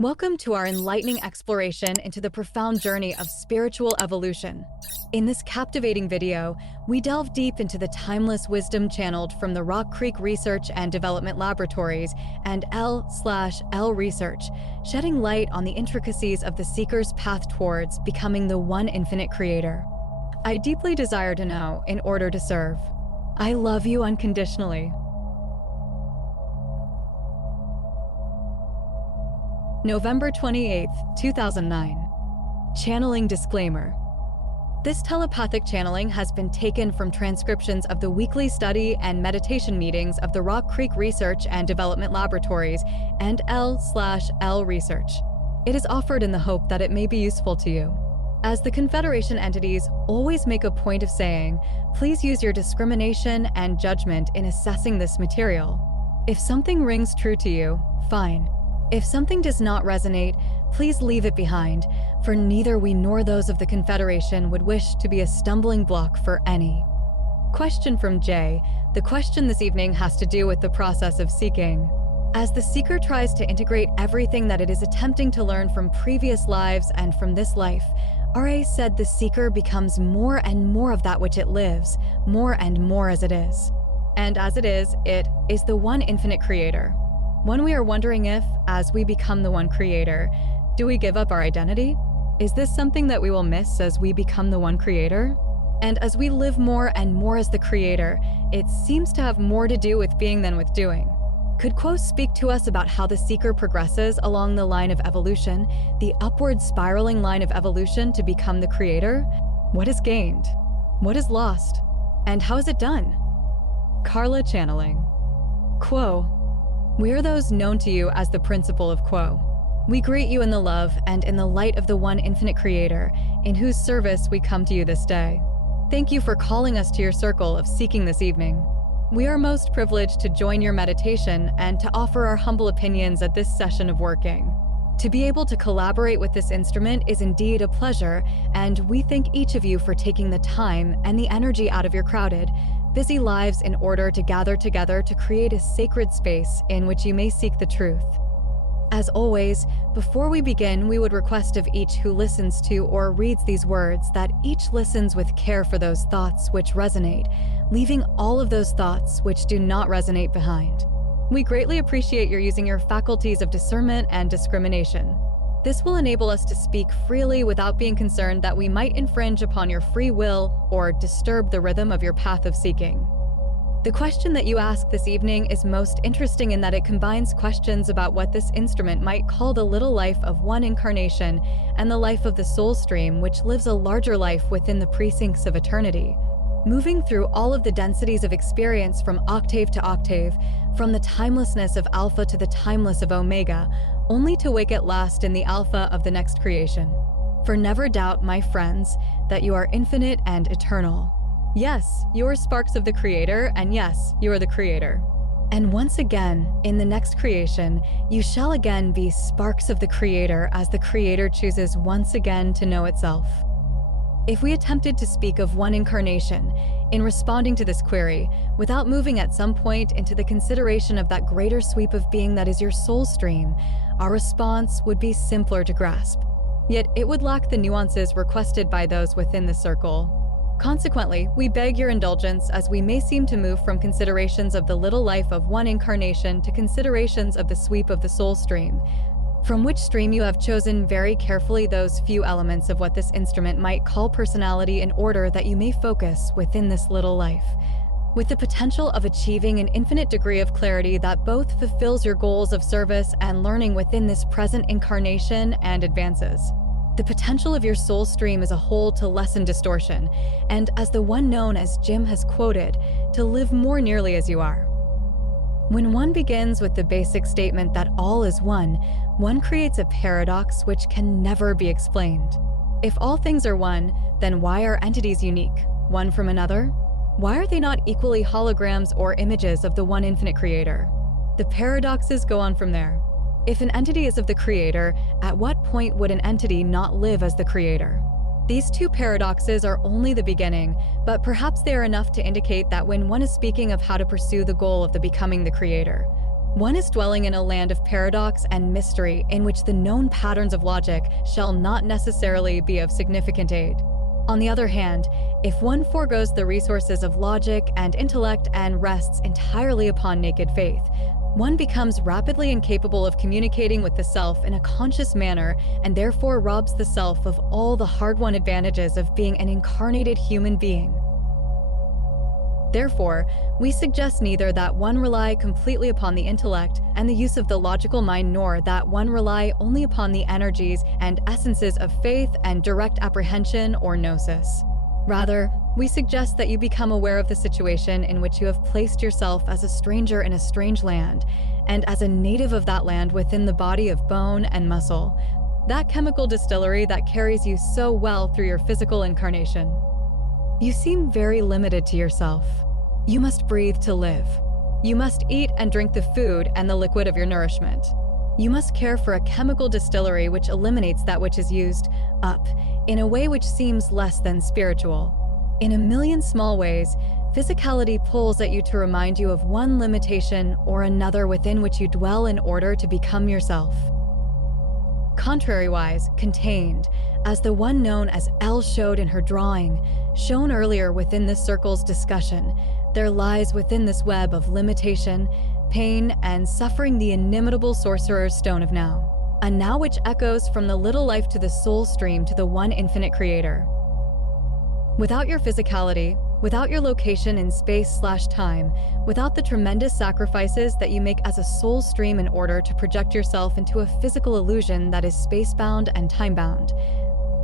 Welcome to our enlightening exploration into the profound journey of spiritual evolution. In this captivating video, we delve deep into the timeless wisdom channeled from the Rock Creek Research and Development Laboratories and L/L Research, shedding light on the intricacies of the seeker's path towards becoming the one infinite creator. I deeply desire to know in order to serve. I love you unconditionally. November 28, 2009. Channeling disclaimer. This telepathic channeling has been taken from transcriptions of the weekly study and meditation meetings of the Rock Creek Research and Development Laboratories and L/L Research. It is offered in the hope that it may be useful to you. As the Confederation entities always make a point of saying, please use your discrimination and judgment in assessing this material. If something rings true to you, fine. If something does not resonate, please leave it behind, for neither we nor those of the Confederation would wish to be a stumbling block for any. Question from Jay. The question this evening has to do with the process of seeking. As the seeker tries to integrate everything that it is attempting to learn from previous lives and from this life, RA said the seeker becomes more and more of that which it lives, more and more as it is. And as it is the one infinite creator. When we are wondering if, as we become the one creator, do we give up our identity? Is this something that we will miss as we become the one creator? And as we live more and more as the creator, it seems to have more to do with being than with doing. Could Quo speak to us about how the seeker progresses along the line of evolution, the upward spiraling line of evolution to become the creator? What is gained? What is lost? And how is it done? Carla channeling. Quo. We are those known to you as the principle of Quo. We greet you in the love and in the light of the one infinite creator, in whose service we come to you this day. Thank you for calling us to your circle of seeking this evening. We are most privileged to join your meditation and to offer our humble opinions at this session of working. To be able to collaborate with this instrument is indeed a pleasure, and we thank each of you for taking the time and the energy out of your crowded, busy lives in order to gather together to create a sacred space in which you may seek the truth. As always, before we begin, we would request of each who listens to or reads these words that each listens with care for those thoughts which resonate, leaving all of those thoughts which do not resonate behind. We greatly appreciate your using your faculties of discernment and discrimination. This will enable us to speak freely without being concerned that we might infringe upon your free will or disturb the rhythm of your path of seeking. The question that you ask this evening is most interesting in that it combines questions about what this instrument might call the little life of one incarnation and the life of the soul stream, which lives a larger life within the precincts of eternity. Moving through all of the densities of experience from octave to octave, from the timelessness of Alpha to the timeless of Omega, only to wake at last in the Alpha of the next creation. For never doubt, my friends, that you are infinite and eternal. Yes, you are sparks of the Creator, and yes, you are the Creator. And once again, in the next creation, you shall again be sparks of the Creator as the Creator chooses once again to know itself. If we attempted to speak of one incarnation, in responding to this query, without moving at some point into the consideration of that greater sweep of being that is your soul stream, our response would be simpler to grasp. Yet it would lack the nuances requested by those within the circle. Consequently, we beg your indulgence as we may seem to move from considerations of the little life of one incarnation to considerations of the sweep of the soul stream, from which stream you have chosen very carefully those few elements of what this instrument might call personality in order that you may focus within this little life, with the potential of achieving an infinite degree of clarity that both fulfills your goals of service and learning within this present incarnation and advances. The potential of your soul stream as a whole to lessen distortion, and as the one known as Jim has quoted, to live more nearly as you are. When one begins with the basic statement that all is one creates a paradox which can never be explained. If all things are one, then why are entities unique, one from another? Why are they not equally holograms or images of the one infinite creator? The paradoxes go on from there. If an entity is of the creator, at what point would an entity not live as the creator? These two paradoxes are only the beginning, but perhaps they are enough to indicate that when one is speaking of how to pursue the goal of the becoming the creator, One is dwelling in a land of paradox and mystery in which the known patterns of logic shall not necessarily be of significant aid. On the other hand, if one forgoes the resources of logic and intellect and rests entirely upon naked faith, one becomes rapidly incapable of communicating with the self in a conscious manner and therefore robs the self of all the hard-won advantages of being an incarnated human being. Therefore, we suggest neither that one rely completely upon the intellect and the use of the logical mind, nor that one rely only upon the energies and essences of faith and direct apprehension or gnosis. Rather, we suggest that you become aware of the situation in which you have placed yourself as a stranger in a strange land, and as a native of that land within the body of bone and muscle, that chemical distillery that carries you so well through your physical incarnation. You seem very limited to yourself. You must breathe to live. You must eat and drink the food and the liquid of your nourishment. You must care for a chemical distillery which eliminates that which is used up in a way which seems less than spiritual. In a million small ways, physicality pulls at you to remind you of one limitation or another within which you dwell in order to become yourself. Contrariwise, contained, as the one known as Elle showed in her drawing, shown earlier within this circle's discussion, there lies within this web of limitation, pain, and suffering the inimitable sorcerer's stone of now, a now which echoes from the little life to the soul stream to the one infinite creator. Without your physicality, without your location in space/time, without the tremendous sacrifices that you make as a soul stream in order to project yourself into a physical illusion that is space-bound and time-bound,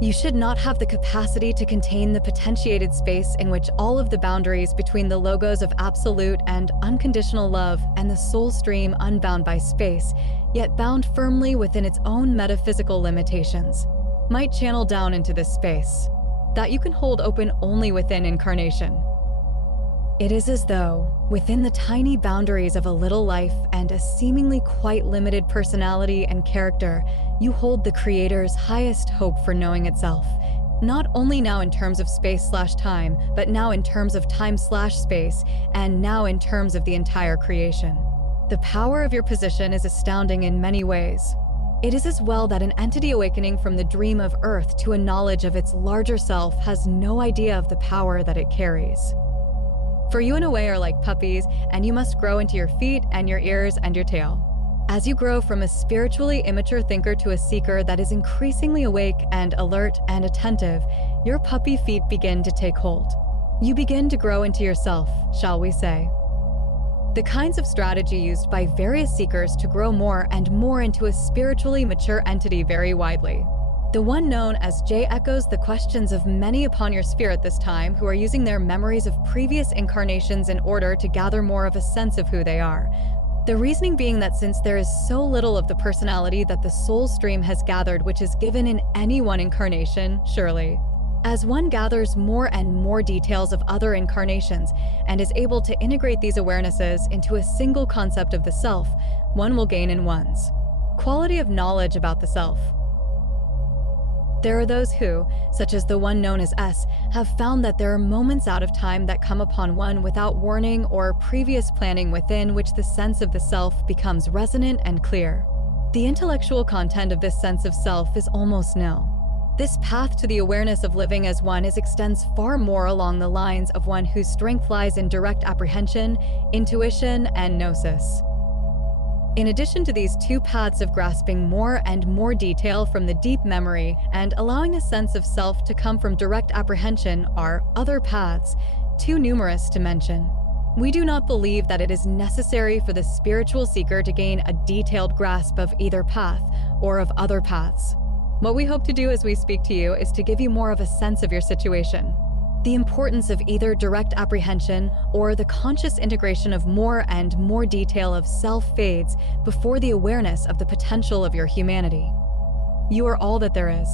you should not have the capacity to contain the potentiated space in which all of the boundaries between the logos of absolute and unconditional love and the soul stream unbound by space, yet bound firmly within its own metaphysical limitations, might channel down into this space that you can hold open only within incarnation. It is as though, within the tiny boundaries of a little life and a seemingly quite limited personality and character, you hold the Creator's highest hope for knowing itself, not only now in terms of space/time, but now in terms of time/space, and now in terms of the entire creation. The power of your position is astounding in many ways. It is as well that an entity awakening from the dream of Earth to a knowledge of its larger self has no idea of the power that it carries. For you in a way are like puppies, and you must grow into your feet and your ears and your tail. As you grow from a spiritually immature thinker to a seeker that is increasingly awake and alert and attentive, your puppy feet begin to take hold. You begin to grow into yourself, shall we say. The kinds of strategy used by various seekers to grow more and more into a spiritually mature entity vary widely. The one known as J echoes the questions of many upon your spirit this time who are using their memories of previous incarnations in order to gather more of a sense of who they are. The reasoning being that since there is so little of the personality that the soul stream has gathered which is given in any one incarnation, surely, as one gathers more and more details of other incarnations and is able to integrate these awarenesses into a single concept of the self, one will gain in one's quality of knowledge about the self. There are those who, such as the one known as S, have found that there are moments out of time that come upon one without warning or previous planning within which the sense of the self becomes resonant and clear. The intellectual content of this sense of self is almost nil. This path to the awareness of living as one extends far more along the lines of one whose strength lies in direct apprehension, intuition, and gnosis. In addition to these two paths of grasping more and more detail from the deep memory and allowing a sense of self to come from direct apprehension are other paths, too numerous to mention. We do not believe that it is necessary for the spiritual seeker to gain a detailed grasp of either path or of other paths. What we hope to do as we speak to you is to give you more of a sense of your situation. The importance of either direct apprehension or the conscious integration of more and more detail of self fades before the awareness of the potential of your humanity. You are all that there is.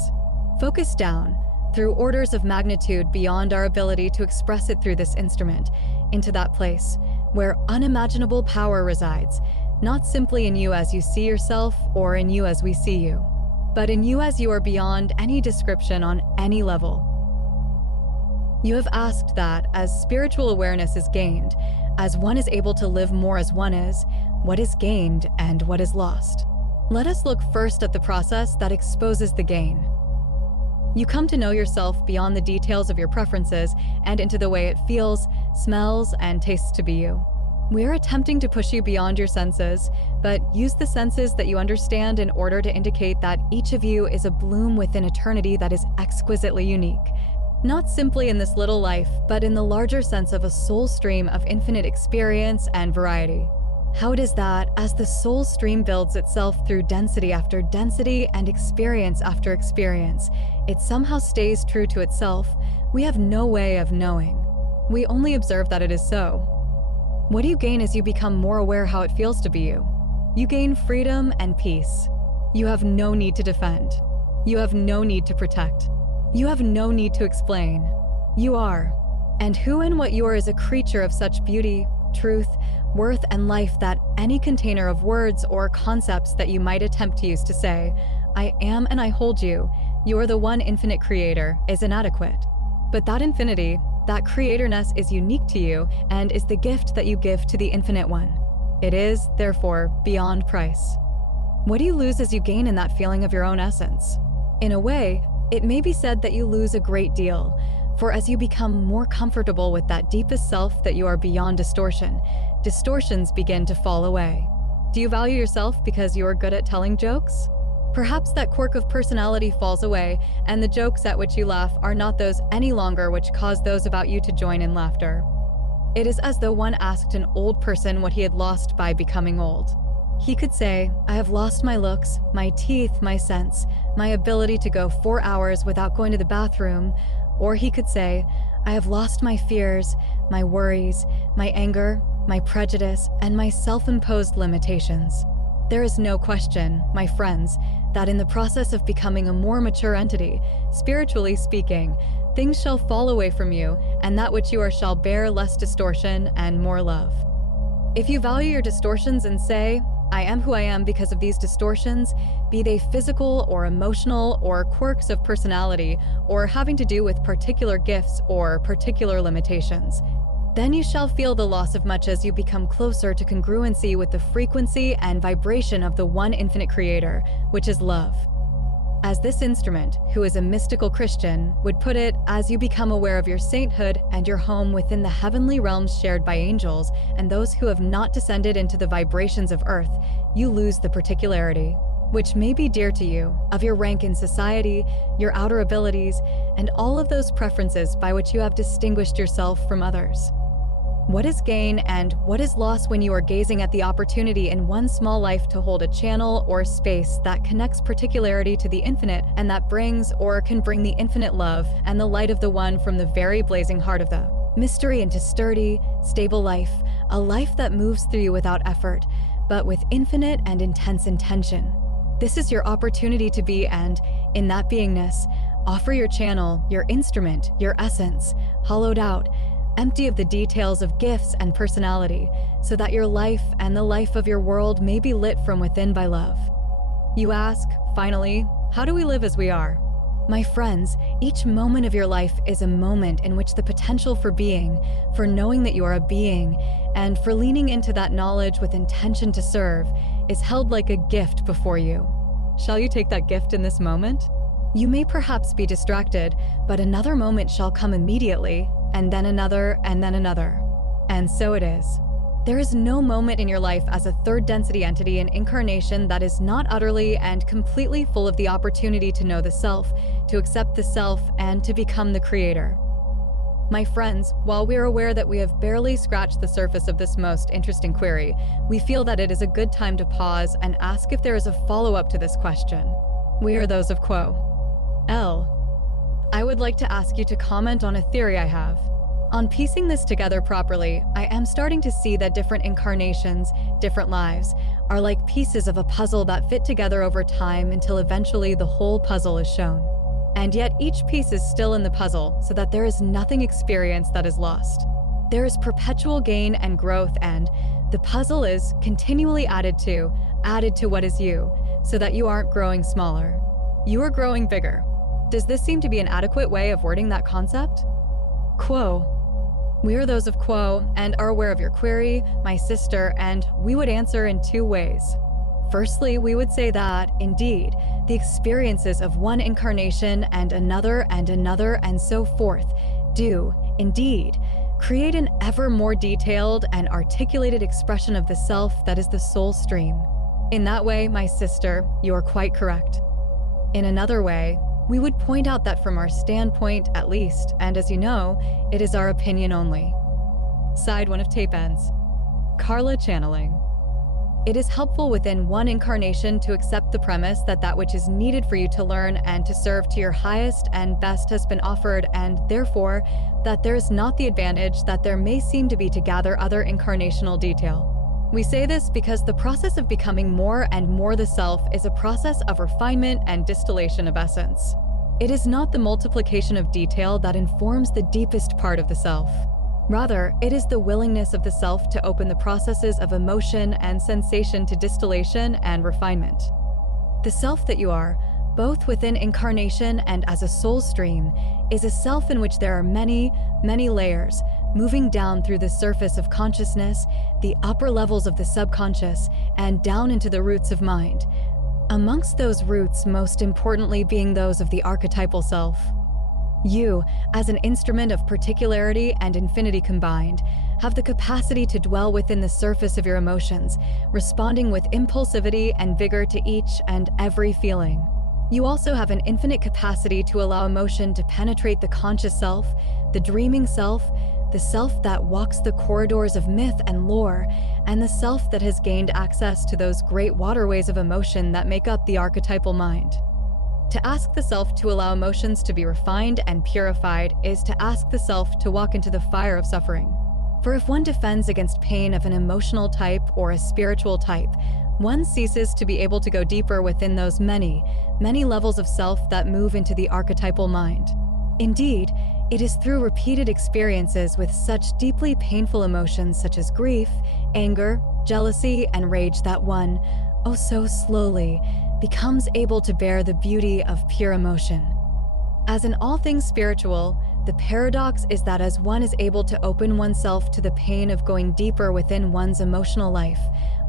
Focus down, through orders of magnitude beyond our ability to express it through this instrument, into that place where unimaginable power resides, not simply in you as you see yourself or in you as we see you, but in you as you are beyond any description on any level. You have asked that, as spiritual awareness is gained, as one is able to live more as one is, what is gained and what is lost. Let us look first at the process that exposes the gain. You come to know yourself beyond the details of your preferences and into the way it feels, smells, and tastes to be you. We are attempting to push you beyond your senses, but use the senses that you understand in order to indicate that each of you is a bloom within eternity that is exquisitely unique. Not simply in this little life, but in the larger sense of a soul stream of infinite experience and variety. How it is that, as the soul stream builds itself through density after density and experience after experience, it somehow stays true to itself, we have no way of knowing. We only observe that it is so. What do you gain as you become more aware how it feels to be you? You gain freedom and peace. You have no need to defend. You have no need to protect. You have no need to explain. You are. And who and what you are is a creature of such beauty, truth, worth, and life that any container of words or concepts that you might attempt to use to say, I am and I hold you, you are the one infinite creator, is inadequate. But that infinity, that creatorness is unique to you and is the gift that you give to the infinite one. It is, therefore, beyond price. What do you lose as you gain in that feeling of your own essence? In a way, it may be said that you lose a great deal, for as you become more comfortable with that deepest self that you are beyond distortion, distortions begin to fall away. Do you value yourself because you are good at telling jokes? Perhaps that quirk of personality falls away, and the jokes at which you laugh are not those any longer which cause those about you to join in laughter. It is as though one asked an old person what he had lost by becoming old. He could say, I have lost my looks, my teeth, my sense, my ability to go 4 hours without going to the bathroom. Or he could say, I have lost my fears, my worries, my anger, my prejudice, and my self-imposed limitations. There is no question, my friends, that in the process of becoming a more mature entity, spiritually speaking, things shall fall away from you, and that which you are shall bear less distortion and more love. If you value your distortions and say, I am who I am because of these distortions, be they physical or emotional or quirks of personality or having to do with particular gifts or particular limitations, then you shall feel the loss of much as you become closer to congruency with the frequency and vibration of the one infinite creator, which is love. As this instrument, who is a mystical Christian, would put it, as you become aware of your sainthood and your home within the heavenly realms shared by angels and those who have not descended into the vibrations of earth, you lose the particularity, which may be dear to you, of your rank in society, your outer abilities, and all of those preferences by which you have distinguished yourself from others. What is gain and what is loss when you are gazing at the opportunity in one small life to hold a channel or space that connects particularity to the infinite and that brings or can bring the infinite love and the light of the one from the very blazing heart of the mystery into sturdy, stable life, a life that moves through you without effort, but with infinite and intense intention. This is your opportunity to be, and in that beingness, offer your channel, your instrument, your essence, hollowed out, empty of the details of gifts and personality, so that your life and the life of your world may be lit from within by love. You ask, finally, how do we live as we are? My friends, each moment of your life is a moment in which the potential for being, for knowing that you are a being, and for leaning into that knowledge with intention to serve, is held like a gift before you. Shall you take that gift in this moment? You may perhaps be distracted, but another moment shall come immediately, and then another, and then another. And so it is. There is no moment in your life as a third density entity in incarnation that is not utterly and completely full of the opportunity to know the self, to accept the self, and to become the creator. My friends, while we are aware that we have barely scratched the surface of this most interesting query, we feel that it is a good time to pause and ask if there is a follow-up to this question. We are those of Quo. L. I would like to ask you to comment on a theory I have. On piecing this together properly, I am starting to see that different incarnations, different lives, are like pieces of a puzzle that fit together over time until eventually the whole puzzle is shown. And yet each piece is still in the puzzle, so that there is nothing experienced that is lost. There is perpetual gain and growth, and the puzzle is continually added to what is you, so that you aren't growing smaller. You are growing bigger. Does this seem to be an adequate way of wording that concept? Quo. We are those of Quo and are aware of your query, my sister, and we would answer in two ways. Firstly, we would say that, indeed, the experiences of one incarnation and another and so forth do, indeed, create an ever more detailed and articulated expression of the self that is the soul stream. In that way, my sister, you are quite correct. In another way, we would point out that from our standpoint, at least, and as you know, it is our opinion only. Side 1 of tape ends. Carla channeling. It is helpful within one incarnation to accept the premise that that which is needed for you to learn and to serve to your highest and best has been offered, and therefore, that there is not the advantage that there may seem to be to gather other incarnational detail. We say this because the process of becoming more and more the self is a process of refinement and distillation of essence. It is not the multiplication of detail that informs the deepest part of the self. Rather, it is the willingness of the self to open the processes of emotion and sensation to distillation and refinement. The self that you are, both within incarnation and as a soul stream, is a self in which there are many, many layers, moving down through the surface of consciousness, the upper levels of the subconscious, and down into the roots of mind. Amongst those roots, most importantly being those of the archetypal self. You, as an instrument of particularity and infinity combined, have the capacity to dwell within the surface of your emotions, responding with impulsivity and vigor to each and every feeling. You also have an infinite capacity to allow emotion to penetrate the conscious self, the dreaming self, the self that walks the corridors of myth and lore, and the self that has gained access to those great waterways of emotion that make up the archetypal mind. To ask the self to allow emotions to be refined and purified is to ask the self to walk into the fire of suffering. For if one defends against pain of an emotional type or a spiritual type, one ceases to be able to go deeper within those many, many levels of self that move into the archetypal mind. Indeed, it is through repeated experiences with such deeply painful emotions such as grief, anger, jealousy, and rage that one, oh so slowly, becomes able to bear the beauty of pure emotion. As in all things spiritual, the paradox is that as one is able to open oneself to the pain of going deeper within one's emotional life,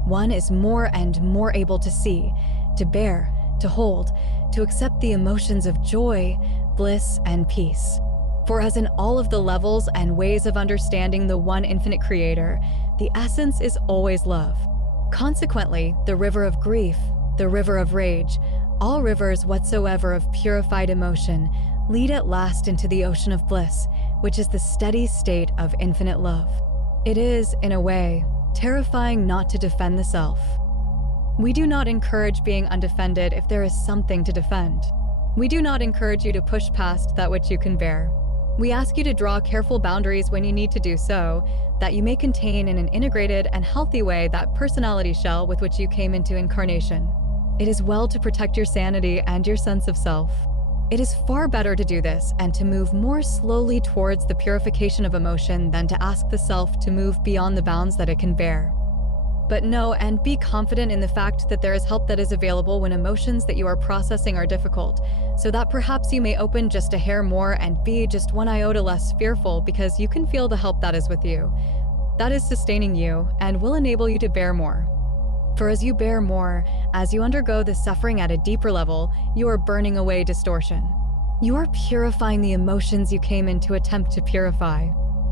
one is more and more able to see, to bear, to hold, to accept the emotions of joy, bliss, and peace. For as in all of the levels and ways of understanding the one infinite creator, the essence is always love. Consequently, the river of grief, the river of rage, all rivers whatsoever of purified emotion, lead at last into the ocean of bliss, which is the steady state of infinite love. It is, in a way, terrifying not to defend the self. We do not encourage being undefended if there is something to defend. We do not encourage you to push past that which you can bear. We ask you to draw careful boundaries when you need to do so, that you may contain in an integrated and healthy way that personality shell with which you came into incarnation. It is well to protect your sanity and your sense of self. It is far better to do this and to move more slowly towards the purification of emotion than to ask the self to move beyond the bounds that it can bear. But know and be confident in the fact that there is help that is available when emotions that you are processing are difficult, so that perhaps you may open just a hair more and be just one iota less fearful because you can feel the help that is with you. That is sustaining you and will enable you to bear more. For as you bear more, as you undergo the suffering at a deeper level, you are burning away distortion. You are purifying the emotions you came in to attempt to purify.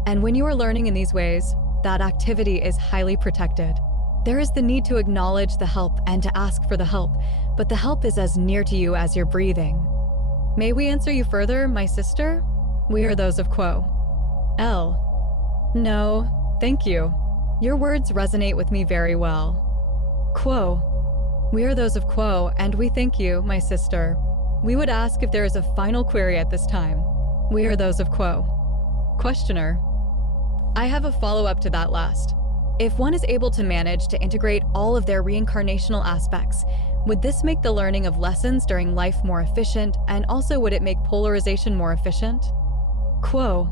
And when you are learning in these ways, that activity is highly protected. There is the need to acknowledge the help and to ask for the help, but the help is as near to you as your breathing. May we answer you further, my sister? We are those of Quo. L. No, thank you. Your words resonate with me very well. Quo. We are those of Quo, and we thank you, my sister. We would ask if there is a final query at this time. We are those of Quo. Questioner. I have a follow-up to that last. If one is able to manage to integrate all of their reincarnational aspects, would this make the learning of lessons during life more efficient, and also would it make polarization more efficient? Quo.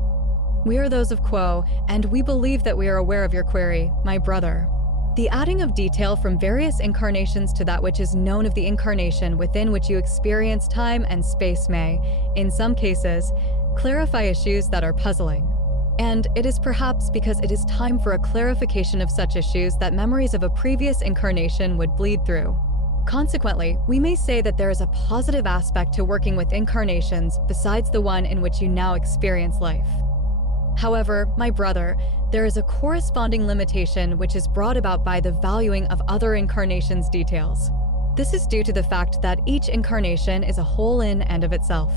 We are those of Quo, and we believe that we are aware of your query, my brother. The adding of detail from various incarnations to that which is known of the incarnation within which you experience time and space may, in some cases, clarify issues that are puzzling. And it is perhaps because it is time for a clarification of such issues that memories of a previous incarnation would bleed through. Consequently, we may say that there is a positive aspect to working with incarnations besides the one in which you now experience life. However, my brother, there is a corresponding limitation which is brought about by the valuing of other incarnations' details. This is due to the fact that each incarnation is a whole in and of itself.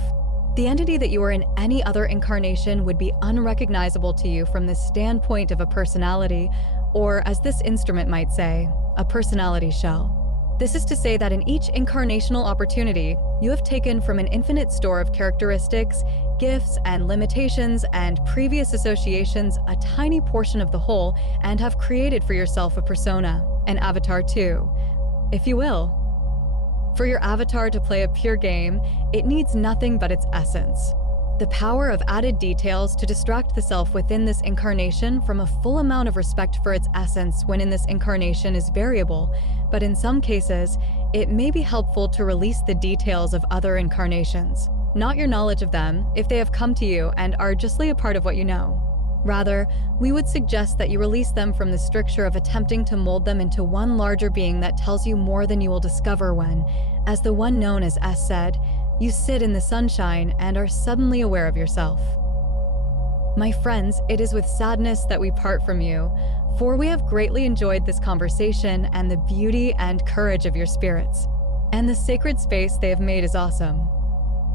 The entity that you are in any other incarnation would be unrecognizable to you from the standpoint of a personality, or as this instrument might say, a personality shell. This is to say that in each incarnational opportunity, you have taken from an infinite store of characteristics, gifts, and limitations and previous associations a tiny portion of the whole and have created for yourself a persona, an avatar too, if you will. For your avatar to play a pure game, it needs nothing but its essence. The power of added details to distract the self within this incarnation from a full amount of respect for its essence when in this incarnation is variable, but in some cases, it may be helpful to release the details of other incarnations, not your knowledge of them if they have come to you and are justly a part of what you know. Rather, we would suggest that you release them from the stricture of attempting to mold them into one larger being that tells you more than you will discover when, as the one known as S said, you sit in the sunshine and are suddenly aware of yourself. My friends, it is with sadness that we part from you, for we have greatly enjoyed this conversation and the beauty and courage of your spirits. And the sacred space they have made is awesome.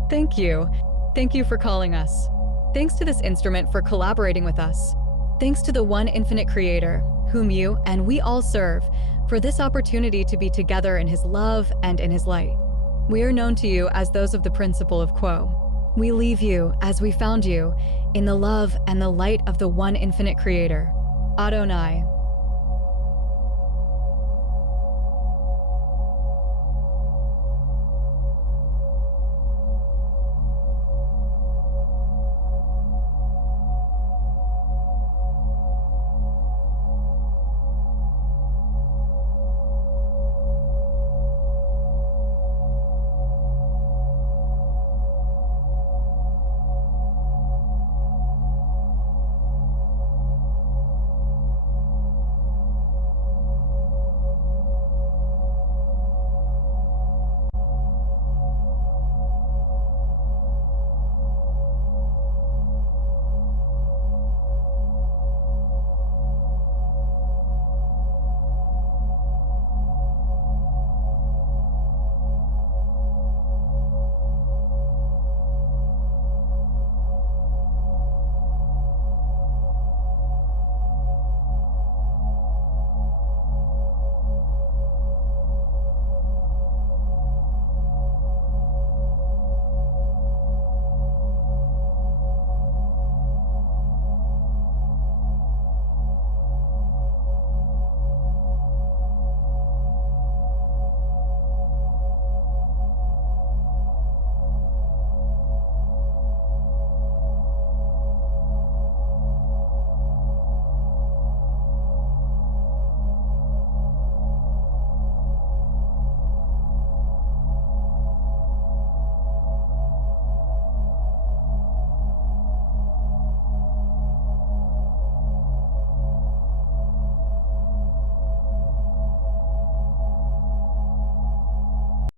Thank you. Thank you for calling us. Thanks to this instrument for collaborating with us. Thanks to the one infinite creator, whom you and we all serve, for this opportunity to be together in his love and in his light. We are known to you as those of the principle of Quo. We leave you, as we found you, in the love and the light of the one infinite creator, Adonai.